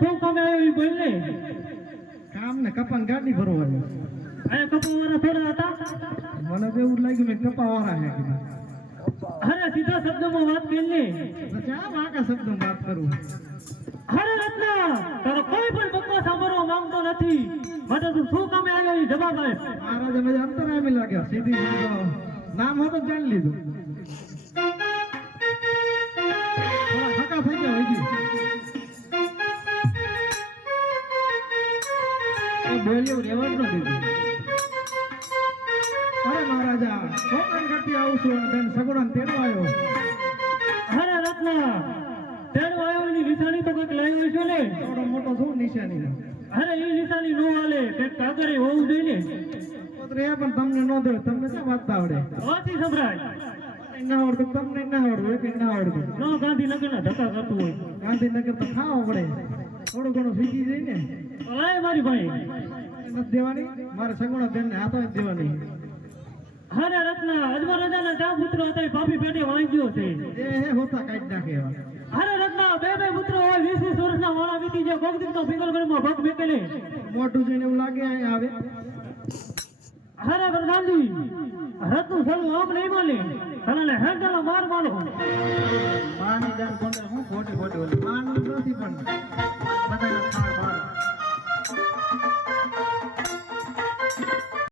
શું કામે આવ્યો એ બોલ ને. કામ ને કપાન ગાડી ભરવાની. આ કપાવાળા થોડા હતા. મને તો એવું લાગ્યું મેં કપાવાળા હે કીધું. અરે સીધા શબ્દમાં વાત કરી ને. ક્યાં વાંકા શબ્દમાં વાત કરું. અરે રત્ના તારો કોઈ પણ બકવાસ સાંભળવા માંગતો નથી. માટે તું શું કામે આવ્યો એ જવાબ આપ. મહારાજે મને અંતરામી લાગ્યો. સીધી નામ હતો જાણી લીધું. થકા થઈ ગયા હજી. બોલ્યો રેવડ ન દીધું. અરે મહારાજા છોકરા કરતી આવું છું અને બેન સગુણાને તેડો આવ્યો. અરે રત્ના તેડો આવ્યો એની નિશાની તો કંઈક લાવ્યો છે ને. થોડો મોટો શું નિશાની. અરે એ નિશાની નો હાલે કંઈક કાગરે હોવું જોઈએ ને. પણ તમને ન દે. તમને ક્યાં વાંચતા આવડે. વાંચી સંભળાય. ના આવડતું તમને ના આવડતું કે ના આવડતું. ન ગાંધીનગરના ધક્કા કરતું હોય. ગાંધીનગર તો ખાવા પડે. થોડું ઘણું શીખી જાય ને. લાય મારી ભાઈ નથી દેવાની. મારે સગુણા બેન ને હાથો જ દેવાની. અરે રત્ના અજમા રાજાના ચા પુત્ર હતા એ પાપી પેટે વાંચ્યો છે. એ હે હોતા કાઢી નાખે એવા. અરે રત્ના બે પુત્ર હોય 20 વર્ષના વાળા વીતી જાય કોક દિન તો ફિંગરગઢમાં ભગ મેકેલે. મોટું જોઈને એવું લાગે અહીંયા આવે. અરે પ્રધાનજી રત્નું સલું આમ નહીં બોલે. સલાને હેડલા માર મારો. માની જાન કોને હું ખોટી ખોટી બોલી. માનું નથી પણ બધાના